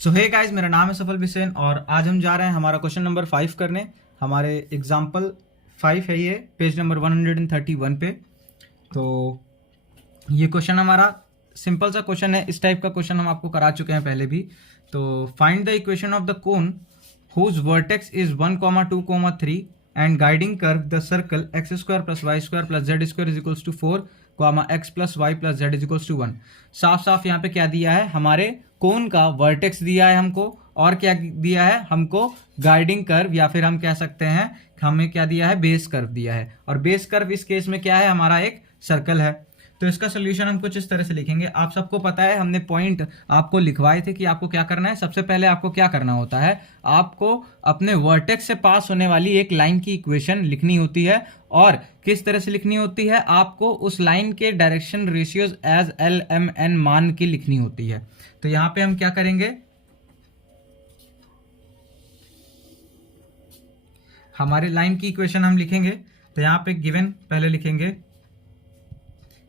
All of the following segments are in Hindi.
सो हे गाइस, मेरा नाम है सफल बिसेन और आज हम जा रहे हैं हमारा क्वेश्चन नंबर 5 करने। हमारे एग्जाम्पल 5 है, ये पेज नंबर 131 पे। तो ये क्वेश्चन हमारा सिंपल सा क्वेश्चन है। इस टाइप का क्वेश्चन हम आपको करा चुके हैं पहले भी। तो find the equation of the cone whose vertex is 1,2,3 and guiding curve the circle x square plus Y square plus Z square is equals to 4, x plus y plus z is equals to 1। साफ साफ यहाँ पे क्या दिया है, हमारे कोन का वर्टेक्स दिया है हमको, और क्या दिया है हमको, गाइडिंग कर्व, या फिर हम कह सकते हैं हमें क्या दिया है, बेस कर्व दिया है। और बेस कर्व इस केस में क्या है, हमारा एक सर्कल है। तो इसका सोल्यूशन हम कुछ इस तरह से लिखेंगे। आप सबको पता है, हमने पॉइंट आपको लिखवाए थे कि आपको क्या करना है। सबसे पहले आपको क्या करना होता है, आपको अपने वर्टेक्स से पास होने वाली एक लाइन की इक्वेशन लिखनी होती है। और किस तरह से लिखनी होती है, आपको उस लाइन के direction ratios as l M n मान के लिखनी होती है। तो यहां पे हम क्या करेंगे, हमारे लाइन की इक्वेशन हम लिखेंगे। तो यहां पे गिवन पहले लिखेंगे।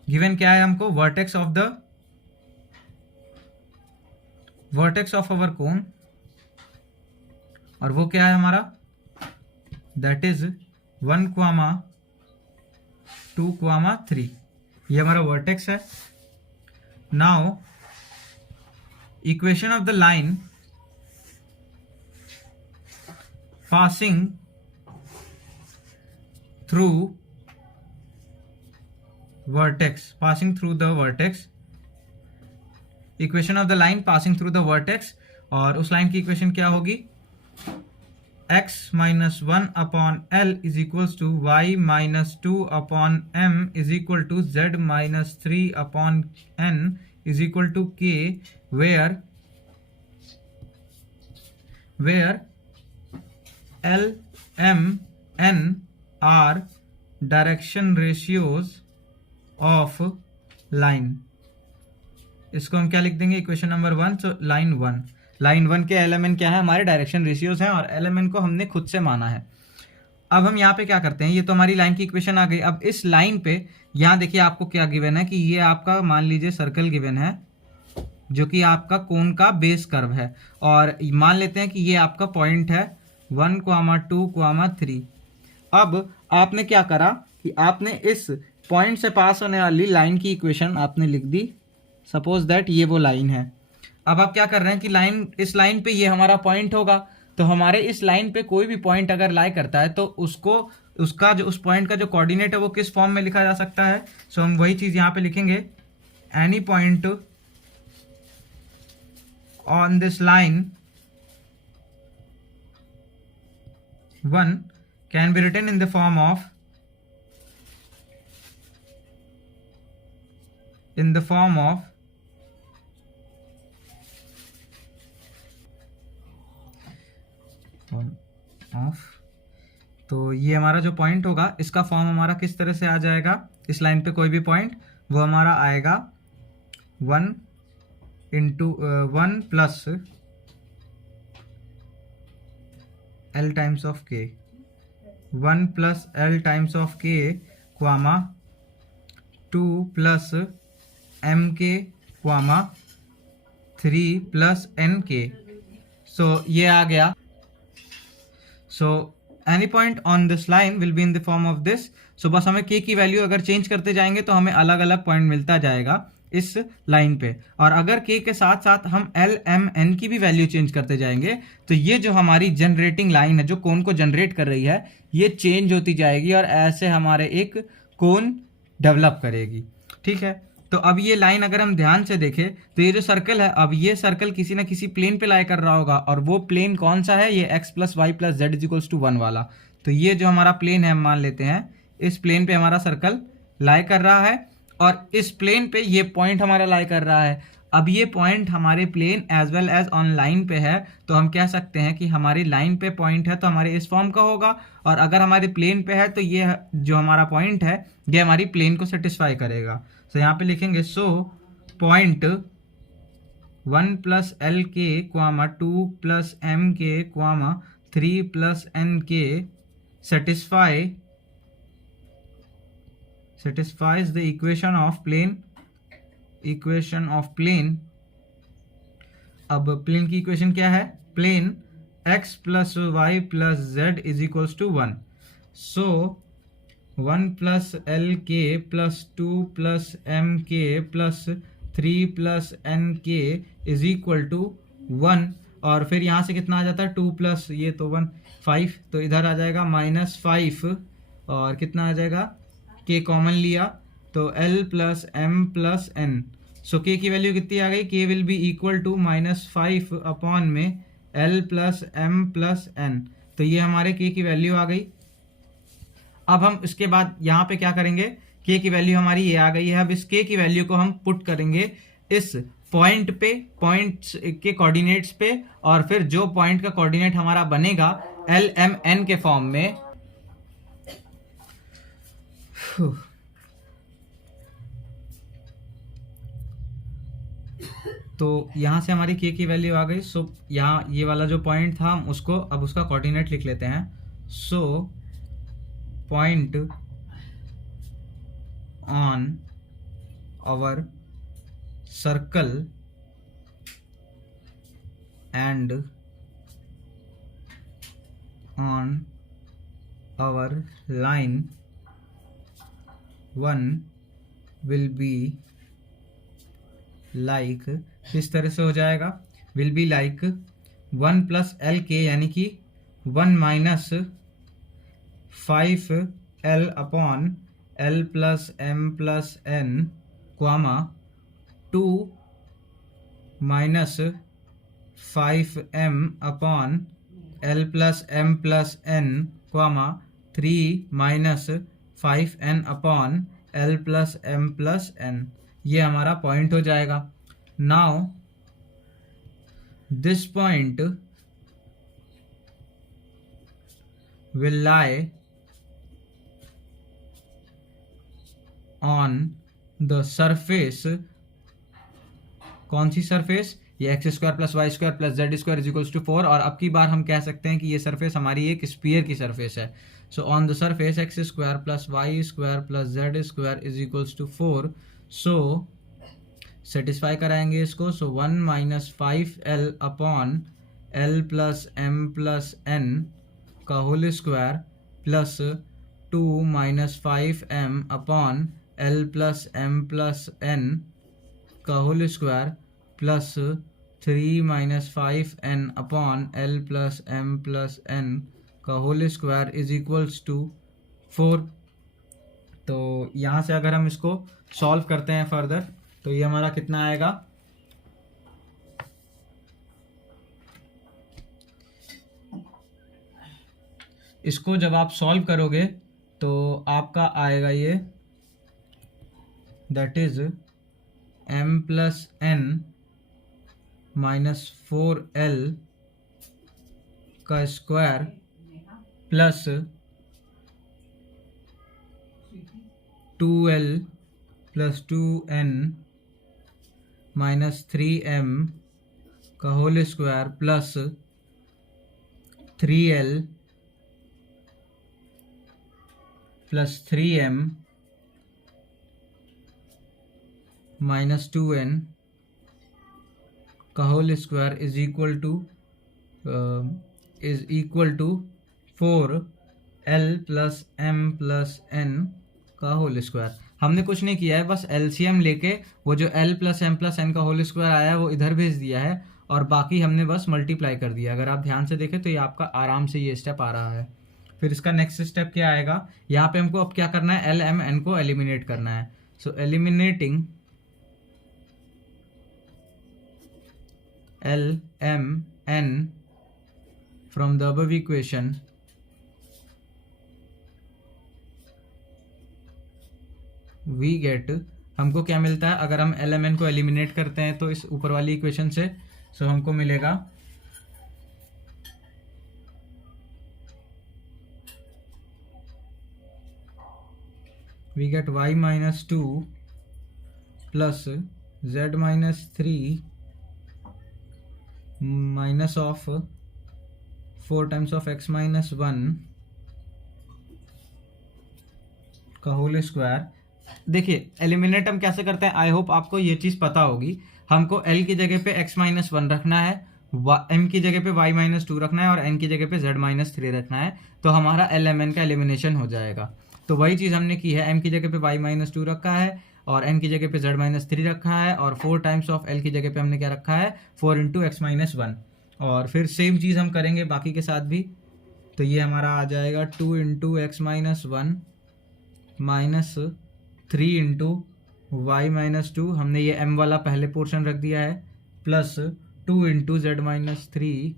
गिवन क्या है हमको, वर्टेक्स ऑफ अवर कोन, और वो क्या है हमारा, दैट इज 1,2,3। ये हमारा वर्टेक्स है। Now equation of the line passing through the vertex, equation of the line passing through the vertex. और उस लाइन की इक्वेशन क्या होगी, x minus 1 upon L is equals to Y minus 2 upon M is equal to Z minus 3 upon N is equal to K, where L M N are direction ratios of line. इसको हम क्या लिख देंगे, इक्वेशन नंबर 1। तो लाइन 1 के एलिमेंट क्या है, हमारे डायरेक्शन रेशियोज हैं, और एलिमेंट को हमने खुद से माना है। अब हम यहाँ पे क्या करते हैं, ये तो हमारी लाइन की इक्वेशन आ गई। अब इस लाइन पे यहाँ देखिए आपको क्या गिवन है कि ये आपका मान लीजिए सर्कल गिवन है, जो कि आपका कोन का बेस कर्व है। और मान लेते हैं कि ये आपका पॉइंट है 1,2,3। अब आपने क्या करा कि आपने इस पॉइंट से पास होने वाली लाइन की इक्वेशन आपने लिख दी। सपोज दैट ये वो लाइन है। अब आप क्या कर रहे हैं कि इस लाइन पे ये हमारा पॉइंट होगा। तो हमारे इस लाइन पे कोई भी पॉइंट अगर लाई करता है तो उस पॉइंट का जो कोऑर्डिनेट है वो किस फॉर्म में लिखा जा सकता है। सो हम वही चीज यहां पे लिखेंगे, any point on this line 1 can be written in the form of तो ये हमारा जो पॉइंट होगा, इसका फॉर्म हमारा किस तरह से आ जाएगा, इस लाइन पे कोई भी पॉइंट, वो हमारा आएगा 1 प्लस एल टाइम्स ऑफ के, 1 प्लस एल टाइम्स ऑफ के, 2 plus m k, 3 plus n के। सो ये आ गया। So any point on this line will be in the form of this. So बस हमें के की वैल्यू अगर चेंज करते जाएंगे तो हमें अलग अलग पॉइंट मिलता जाएगा इस लाइन पे। और अगर के साथ साथ हम एल एम एन की भी वैल्यू चेंज करते जाएंगे तो ये जो हमारी जनरेटिंग लाइन है, जो कोन को जनरेट कर रही है, ये चेंज होती जाएगी और ऐसे हमारे एक कोन डेवलप करेगी। ठीक है। तो अब ये लाइन अगर हम ध्यान से देखें तो ये जो सर्कल है, अब ये सर्कल किसी ना किसी प्लेन पे लाई कर रहा होगा, और वो प्लेन कौन सा है, ये x plus y plus z is equals to 1 वाला। तो ये जो हमारा प्लेन है, हम मान लेते हैं इस प्लेन पे हमारा सर्कल लाई कर रहा है, और इस प्लेन पे ये पॉइंट हमारा लाई कर रहा है। अब ये पॉइंट हमारे plane as well as on line पे है, तो हम कह सकते हैं कि हमारी लाइन पे पॉइंट है तो हमारे इस फॉर्म का होगा, और अगर हमारे प्लेन पे है तो ये जो हमारा पॉइंट है ये हमारी प्लेन को सेटिस्फाई करेगा। तो यहाँ पे लिखेंगे, सो पॉइंट 1 प्लस एल के, 2 plus m k, 3 plus n k satisfies the equation of plane अब प्लेन की इक्वेशन क्या है, plane x plus y plus z is equals to 1. So 1 plus l k plus 2 plus m k plus 3 plus n k is equal to 1. और फिर यहाँ से कितना आ जाता है, 2 प्लस ये तो 1 5, तो इधर आ जाएगा -5 और कितना आ जाएगा, के कॉमन लिया तो l plus M plus N. So K की वैल्यू कितनी आ गई, K will be equal to -5 upon में l plus M plus N. तो ये हमारे के की वैल्यू आ गई. अब हम इसके बाद यहाँ पे क्या करेंगे, के की वैल्यू हमारी ये आ गई है. अब इस के की वैल्यू को हम पुट करेंगे इस पॉइंट पे, पॉइंट्स के कोऑर्डिनेट्स पे, और फिर जो पॉइंट का कोऑर्डिनेट हमारा बनेगा एल एम एन के फॉर्म में. तो यहाँ से हमारी के की वैल्यू आ गई. सो यहाँ ये वाला जो पॉइंट था हम उसको अब उसका कोऑर्डिनेट लिख लेते हैं. So point on our circle and on our line 1 will be like, किस तरह से हो जाएगा, will be like 1 plus l k यानी कि 1 minus 5 L upon L plus M plus n comma 2 minus 5 M upon L plus M plus n comma 3 minus 5 N upon L plus M plus n. ये हमारा पॉइंट हो जाएगा. Now this point will lie on the surface, कौन सी सरफेस, ये x square plus Y square plus Z square is equals to 4. और अब की बार हम कह सकते हैं कि ये सरफेस हमारी एक स्फीयर की सरफेस है. So on the surface X square plus Y square plus Z square is equals to 4. So satisfy कराएंगे इसको. So 1 minus 5 L upon L plus M plus N का whole square plus 2 minus 5 M upon L plus M plus N का whole square plus 3 minus 5 N upon L plus M plus N का whole square is equals to 4. तो यहाँ से अगर हम इसको सॉल्व करते हैं फर्दर तो ये हमारा कितना आएगा, इसको जब आप सॉल्व करोगे तो आपका आएगा ये, that is m plus n minus 4l का square plus 2l plus 2n minus 3m का whole square plus 3l plus 3m minus 2n का whole square is equal to 4l plus m plus n का होल स्क्वायर. हमने कुछ नहीं किया है, बस एलसीएम लेके वो जो l plus M plus N का होल स्क्वायर आया है वो इधर भेज दिया है और बाकी हमने बस मल्टीप्लाई कर दिया. अगर आप ध्यान से देखें तो ये आपका आराम से ये स्टेप आ रहा है. फिर इसका नेक्स्ट स्टेप क्या आएगा, यहाँ पे हमको अब क्या करना है, एल एम एन को एलिमिनेट करना है. So eliminating L M N from the above equation we get, हमको क्या मिलता है अगर हम एल एम एन को एलिमिनेट करते हैं तो इस ऊपर वाली इक्वेशन से. सो हमको मिलेगा we get y minus 2 plus z minus 3 minus of 4 times of x minus 1 का होल स्क्वायर. देखिए एलिमिनेट हम कैसे करते हैं, आई होप आपको ये चीज़ पता होगी. हमको l की जगह पे x-1 रखना है, m की जगह पे y-2 रखना है और n की जगह पे z-3 रखना है, तो हमारा lmn का एलिमिनेशन हो जाएगा। तो वही चीज़ हमने की है, m की जगह पे y-2 रखा है और n की जगह पे z-3 रखा है और 4 टाइम्स ऑफ l की जगह पे हमने क्या रखा है, 4 इंटू x-1। और फिर सेम चीज़ हम करेंगे बाकी के साथ भी। तो ये हमारा आ जाएगा 2 into x-1 minus 3 into y-2, हमने ये m वाला पहले पोर्शन रख दिया है, plus 2 into z-3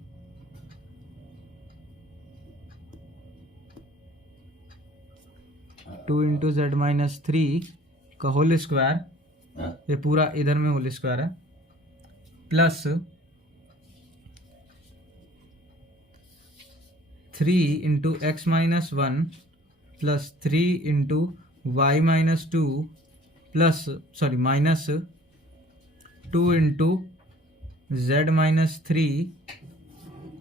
2 into z-3 का होल स्क्वायर, ये पूरा इधर में होल स्क्वायर है, plus 3 into x-1 plus 3 into y-2 plus minus 2 into z-3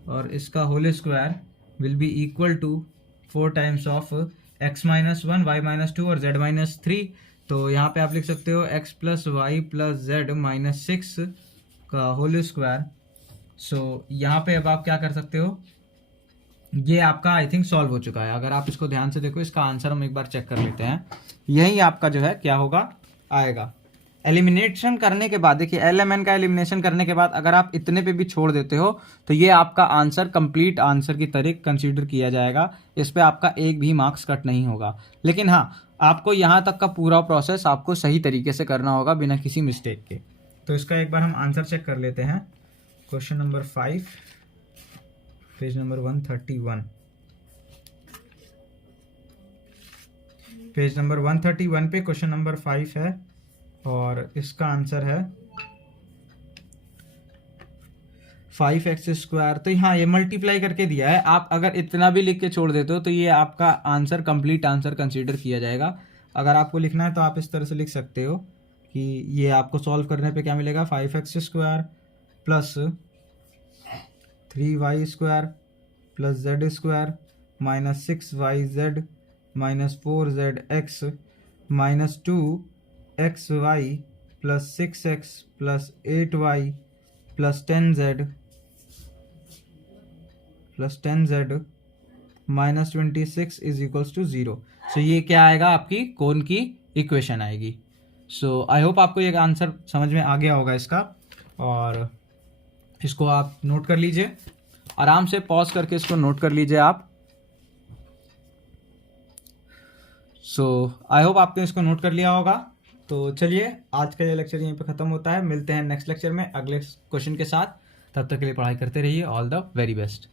और इसका whole square will be equal to 4 times of x-1 y-2 और z-3। तो यहाँ पे आप लिख सकते हो x plus y plus z-6 का होल स्क्वायर। सो यहाँ पे अब आप क्या कर सकते हो, ये आपका आई थिंक सॉल्व हो चुका है। अगर आप इसको ध्यान से देखो, इसका आंसर हम एक बार चेक कर लेते हैं। यही आपका जो है क्या होगा, आएगा। एलिमिनेशन करने के बाद देखिए, एलएमएन का एलिमिनेशन करने के बाद अगर आप इतने पे भी छोड़ देते हो तो ये आपका आंसर कंप्लीट आंसर की तरह कंसीडर किया जाएगा, इस पे आपका एक भी मार्क्स कट नहीं होगा। लेकिन हाँ, आपको यहाँ तक का पूरा प्रोसेस आपको सही तरीके से करना होगा बिना किसी मिस्टेक के। तो इसका एक बार हम आंसर चेक कर लेते हैं। Question number 5, page number 131। Page number 131 पे क्वेश्चन नंबर 5 है और इसका आंसर है 5x²। तो हाँ, ये मल्टीप्लाई करके दिया है। आप अगर इतना भी लिख के छोड़ देते हो तो ये आपका आंसर कंप्लीट आंसर कंसीडर किया जाएगा। अगर आपको लिखना है तो आप इस तरह से लिख सकते हो कि ये आपको सॉल्व करने पे क्या मिलेगा, 5x² plus 3y² plus z² minus 6yz minus 4zx minus 2xy plus 6x plus 8y plus 10z minus 26 is equals to 0। So ये क्या आएगा, आपकी कोन की इक्वेशन आएगी। सो आई होप आपको ये आंसर समझ में आ गया होगा इसका, और इसको आप नोट कर लीजिए, आराम से पॉज करके इसको नोट कर लीजिए आप। सो आई होप आपने इसको नोट कर लिया होगा। तो चलिए, आज का ये लेक्चर यहीं पे ख़त्म होता है। मिलते हैं नेक्स्ट लेक्चर में अगले क्वेश्चन के साथ। तब तक के लिए पढ़ाई करते रहिए। All the very best.